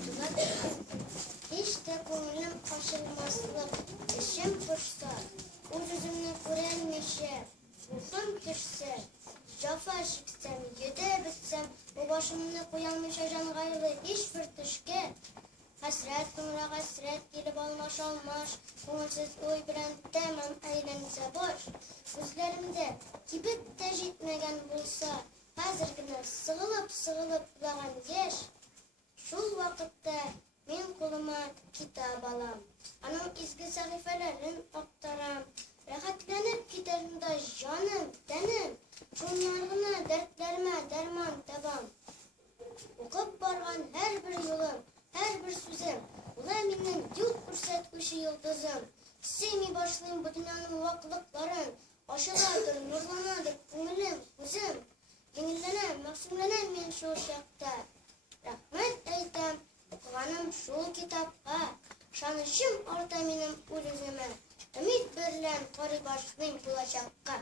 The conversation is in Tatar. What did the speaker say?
Hiç de ko'nglim qo'shilmaslik, ishim fursat, o'z-o'zimni ko'rolmishim, ruhim kishsin, jafo cheksam, yeta bitsam, bu boshimni qo'yolmashajan g'ayri ish bir tishga. Hasrat ko'ngla hasrat kelib olmash, ko'ngilsiz o'y bilan tamam aylansa bosh. Ko'zlarimda bitta jetmagan bo'lsa, hozirgina sig'ilib uxlagan yosh. Shu vaqtda men qo'lima kitob olam, aning izgi sahifalarini aqtaram, rohatlanib ketarimda jonim, tanim, shunlargina dardlarima darmon topam. O'qib borgan har bir yo'lim, har bir so'zim, ular mening yo'l ko'rsatuvchi yulduzim. Sevmay boshlayman bu dunyoning voqiliklarin, oshiqadir, nurlanadir ko'nglim, ko'zim. Yengillanam, mahzunlanam men shu chaqda. Rahmat aytam o'qiganim shu kitobga, ishonishim orta mening o'zimga, umid bilan qori boshlayman bo'lajaqqa.